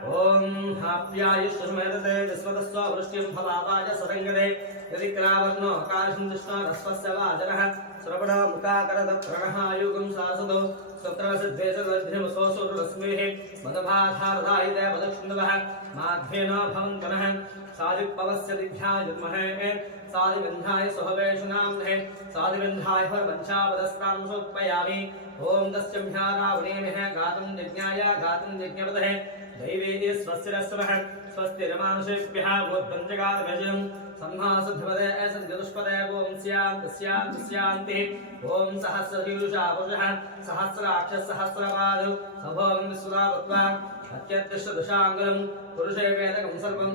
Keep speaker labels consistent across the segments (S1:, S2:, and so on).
S1: ओम हाप्यायुष्मेतते विश्वतस्व वृष्टिं फलावाज सरङ्गदे यदि क्रावर्णो कार्षुन्दुष्णो रस्वस्य वाजनः श्रवण मुखाकरद प्रणहायुगं शासदो स्वत्रसिद्धे सदभ्यं सोऽसुरस्मिः मदभाधारदायिते वदक्षुन्दवः माध्येन भवन्तनः। सादिपवस्य दिभ्याजुर्महे सादिबन्धाय सुहवेशुनाम्ने सादिबन्धाय वंशावदस्तां सोत्पयामि। ॐ तस्यभ्यारावणेमिः गातुं यज्ञाय गातुं यज्ञपतः दैवे स्वस्तिरस्वः स्वस्तिरमानुषेभ्यः भूद्वञ्जगातभजम् सम्मासुद्धपदे सद्यदुष्पदे ॐ स्यां तस्यां तस्यान्ति ॐ सहस्रशीरुषा पुरुषः सहस्राक्षः सहस्रपादौ सभों विश्वदापत्वा अत्यत्यष्टदशाङ्गुलम् पुरुषे वेदकं सर्वं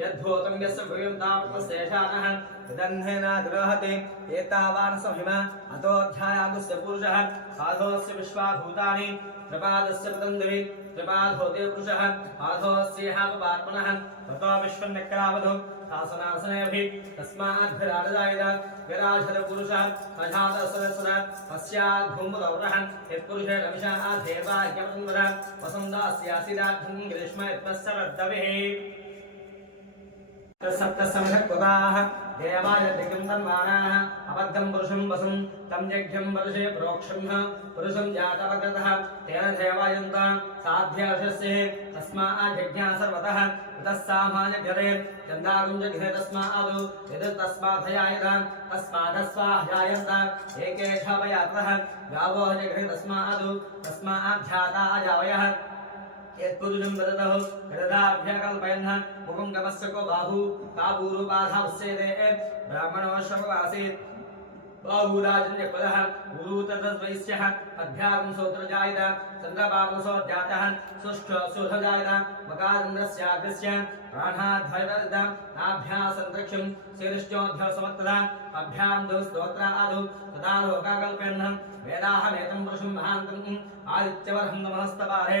S1: यद्भूतं यस्य भूयं तापस्येषानः विदन्नेनाग्रहते एतावान् समिम अतोऽध्यायागुस्य पुरुषः साधोऽस्य विश्वाभूतानि प्रपादस्य पतञ्जलि प्रपाधोते पुरुषः पाधोऽस्येहापपात्मनः ततो विश्वन्यक्रावधौ शासनासनेऽभि तस्माद्भिराजदायित विराजपुरुषः अजातसरस्वर अस्याद्भूमुदौरः यत्पुरुषे रमिषा देवाह्यवन्वर वसन्दास्यासिराद्धं ग्रीष्म यत्तस्य वर्धविः सप्तसमषक्वताः देवाय दिगं तन्वानाः अबद्धं पुरुषं वसं, तं यज्ञं वर्षे प्रोक्षं पुरुषं जातवगतः तेन देवायन्तां साध्याशस्य तस्माज्ञा सर्वतः। ततः सामान्यजते चन्दाकुञ्जघ्ने तस्मादु। यद् तस्माधयायत तस्मादस्वाध्यायन्त एकेषावयातः। जघ्ने तस्मादु। तस्माध्याता अजावयः। यत्पुरुषं वदतः यदाभ्यकल्पयन् मुखं गमस्य को बाहु काबूरुपाधावस्येते ब्राह्मणो श्रववासीत् बाहुराजन्यपदः गुरुतद्वैस्यः अभ्यागं सोत्रजायत चन्द्रबाबसो जातः सुष्ठ सुधजायत मकान्द्रस्याग्रस्य प्राणाध्वयत नाभ्यासन्तरिक्षं शीर्ष्टोऽध्यासमत्तदा अभ्यां दौ स्तोत्र आदौ तदा लोकाकल्पयन् वेदाहमेतं पुरुषं महान्तम्, आदित्यवर्हं नमस्तपारे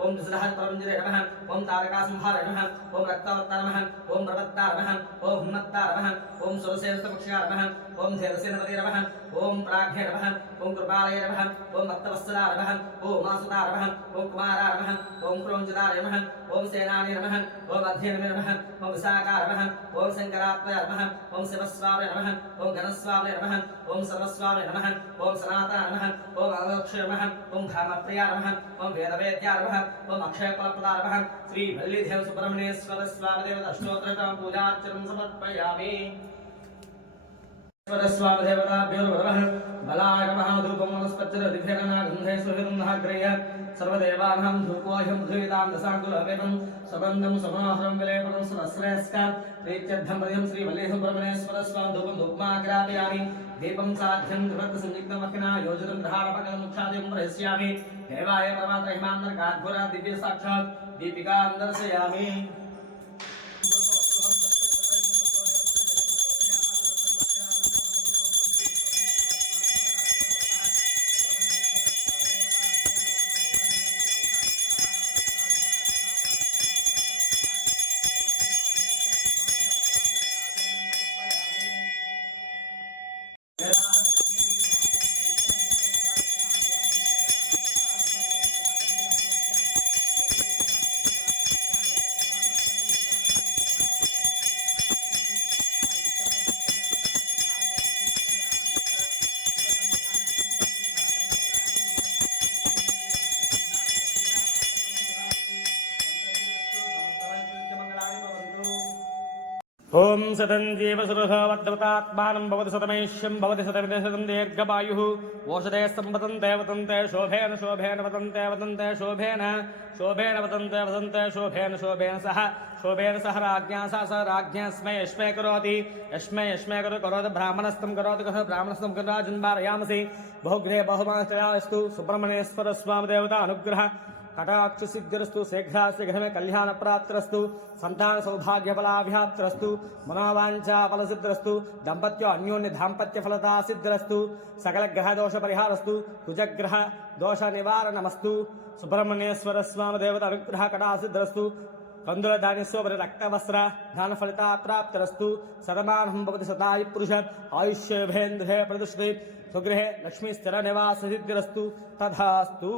S1: दातावरस्था दिवदाधारा चक्रप्रतिद्धान्तरसदस्वेश्वरस्वामे ॐ स्कन्धारवः ॐ गुहारवः ॐ षण्मुखारवः ॐ बालनसुधारवः ॐ प्रवेरवः ॐ पिङ्गलाक्षारवः ॐ कृत्तिकाश्रयरवः ॐ शिखवाहनरवः ॐ शक्नेत्रयरवः ॐ शक्तिधरारवः ॐ दुसदहत्परञ्जरवः ॐ तारकासंहारवः ॐ रक्तवर्तारवः ॐ प्रवत्तारवः ॐ हुन्मत्तारवः ॐ सुरसेनस्तपक्षारवः ॐ धेरसेनपतिरवः ॐ प्राघ्यरवः ॐ कृपालयरवः ॐ भक्तवत्सलारवः ॐ मासुतारवः ॐ कुमारारवः ॐ क्रोञ्जितारवः ॐ सेनानिरवः ॐ अध्ययनमिरवः ॐ विशाकारवः ॐ शङ्करात्मयरवः ॐ शिवस्वामिनवः ॐ घनस्वामिनवः ॐ सर्वस्वामिनवः ॐ सनातनमः ॐ अलोक्षरमः ॐ धामप्रियारवः ॐ ॐ अक्षयफलप्रदारवः श्री वल्लीदेव सुब्रह्मण्येश्वर स्वामिदेव अष्टोत्तरं पूजार्चनं समर्पयामि। బలాయ నమ ధూపం వనస్పతిరదిభ్యనాగంధే సుహృన్నాగ్రయ సర్వదేవానాం ధూపోహ్యం ధూయితాం దశాంగులవేదం సబంధం సమనోహరం విలేపనం సురశ్రేయస్క ప్రీత్యర్థం హృదయం శ్రీ వల్లేహం బ్రహ్మణేశ్వర స్వామి ధూపం ధూపమాగ్రాపయామి దీపం సాధ్యం గృహత్ సంయుక్తమఖినా యోజనం గ్రహారపకముఖ్యాదయం ప్రహస్యామి దేవాయ దీపికాం దర్శయామి
S2: ॐ सतं जीवसुरसवर्धवतात्मानं भवति शतमेष्यं भवति शतमिति शतं दीर्घवायुः। ओषधे सम्पतन्ते वदन्ते शोभेन शोभेन वदन्ते वदन्ते शोभेन शोभेन वदन्ते वदन्ते शोभेन शोभेन सह। शोभेन सह राज्ञा सह स राज्ञा स्मै यस्मै करोति। यस्मै यस्मै करो, करोति ब्राह्मणस्तं करोति कः ब्राह्मणस्तं करो राजन्वारयामसि बहुगृहे बहुमास्तु सुब्रह्मण्येश्वर स्वामी देवता अनुग्रह कटाक्ष सिद्धिरस्तु शीघ्राशीघ्रमे कल्याण प्राप्तिरस्तु संतान सौभाग्य फलाभ्याप्तिरस्तु मनोवांछा फल सिद्धिरस्तु दंपत्यो अन्योन्य दाम्पत्य फलता सिद्धिरस्तु सकल ग्रह दोष परिहारस्तु कुजग्रह दोष निवारणमस्तु सुब्रह्मण्येश्वर स्वामी देवता अनुग्रह कटा सिद्धिरस्तु कंदुल धान्यस्वपरि रक्तवस्त्र दान फलिता प्राप्तिरस्तु शतमानं भवति शतायु पुरुष आयुष्यभेन्द्रे प्रतिष्ठित स्वगृहे लक्ष्मी स्थिर निवास सिद्धिरस्तु तथास्तु।